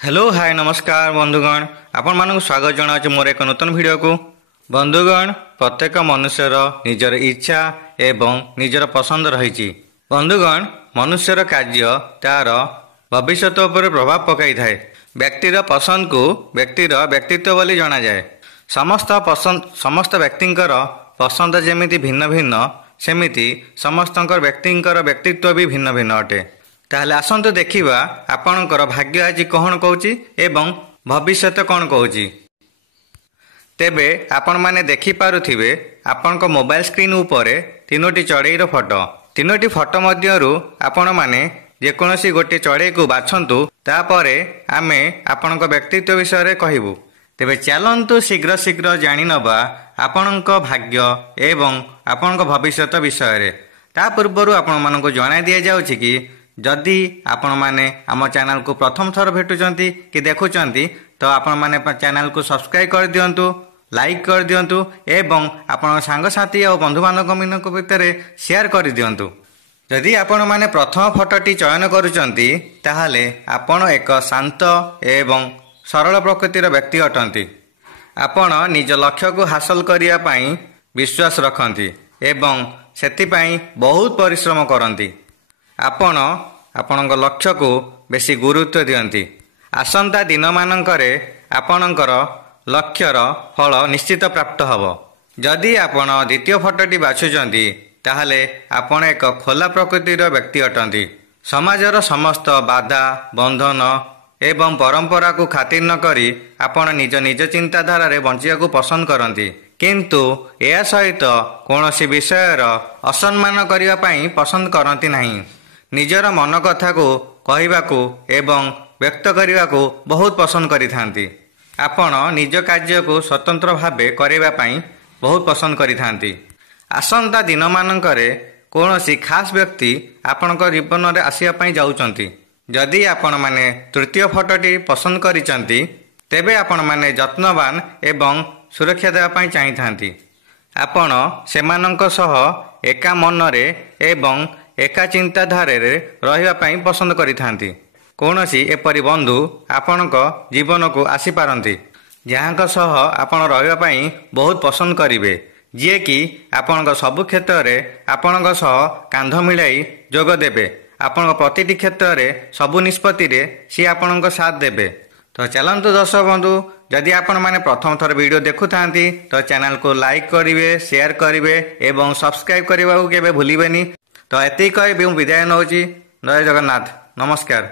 Hello hi नमस्कार बंधुगण आपण मानक स्वागत जनाऊँ मोर एक नूतन वीडियो को। बंधुगण प्रत्येक मनुष्यर निजर इच्छा एवं निजर पसंद रही। बंधुगण मनुष्यर कार्य तार भविष्य उपर प्रभाव पकई थाए। व्यक्तिर पसंद को व्यक्तिर व्यक्तित्व बोली जना जाए। समस्त व्यक्तिंकर पसंद जेमिति भिन्न भिन्न सेमिति समस्तंकर व्यक्तिंकर व्यक्तित्व भी भिन्न भिन्न अटे। ताहले आसंतु देखिबा आपणकर भाग्य आज कौन कहूची एवं भविष्य कौन कहूची। तेबे आपण माने देखि पारुथिबे आपणक मोबाइल स्क्रीन उपरे तीनोटी चढ़ईर फोटो। तीनोटी फोटो मध्यरु आपण माने जेकोसी गोटे चढ़ई को बाछंतु तापरे आमे आपणक व्यक्तित्व विषय कहबू। तेबे चलंतु शीघ्र शीघ्र जानि नबा आपणक भाग्य एवं आपणक भविष्य विषय। ता पूर्वरु आपण मानक जणाई दिया जाउछि कि जदि आपण माने आम चैनल को प्रथम थर भेटुचंती कि देखुचंती तो आपण माने चैनल को सब्सक्राइब कर दियंतु, लाइक कर दियंतु एवं आपण सांगसाथी और बंधु बांधव भितर शेयर कर दियंतु। जदि आपण माने प्रथम फोटोटी चयन करूचंती ताहाले आपण एक शांत एवं सरल प्रकृतिर व्यक्ति अटंती। आपण निज लक्ष्य को हासिल करिया पई विश्वास रखंती एवं सेतिपई बहुत परिश्रम करंती। आपणक लक्ष्य को बेसी गुरुत्व दियंती। आसंता दिन मानकरे आपणकर लक्ष्यर फल निश्चित प्राप्त हब। जदि आपण द्वितीय फोटोटी बाछुचंती ताहले आपण एक खोला प्रकृतिर व्यक्ति अटंती। समाजर समस्त बाधा बंधन एवं परंपरा को खातिर न करी आपण निज निज चिंताधारा रे बंचिया को पसंद करंती, किंतु या सहित कौनसी विषयर असम्मान करिया पई पसंद करंती नहीं। निजर मन कथा को कहवाकू एवं व्यक्त करने को बहुत पसंद करिथांती। आपण निज कार्य को स्वतंत्र भावे करने पाई बहुत पसंद करिथांती। आसंता दिन मानकरे कौनसी खास व्यक्ति आपणक जीवन में आसिया पई जाउचंती। जदि आपण माने तृतीय फोटोटी पसंद करिचंती तेबे आपण माने यत्नवान एवं सुरक्षा देवा पई चाहिथांती। आपण सेमानंक सह एका मनरे एवं एका चिंताधारे रहिबा पई पसंद करिथांती। कौनसी एपरि बंधु आपणक जीवन को आसी पारंती जहाँक सह आपण रहिबा पई बहुत पसंद करिवे, जे कि आपणक सब क्षेत्र में आपणक सह कांध मिलाई जोग देबे। आपणक प्रतिटी क्षेत्र में सबु निष्पत्ति रे सी आपणक साथ देबे। तो चलंतु दर्शक बंधु, जदि आपण माने प्रथम थर वीडियो देखुथांती तो चैनल को लाइक करिवे, शेयर करिवे एवं सब्सक्राइब करने को केबे भूलिबेनी। तो एति कहि विदाय नौची। जय जगन्नाथ, नमस्कार।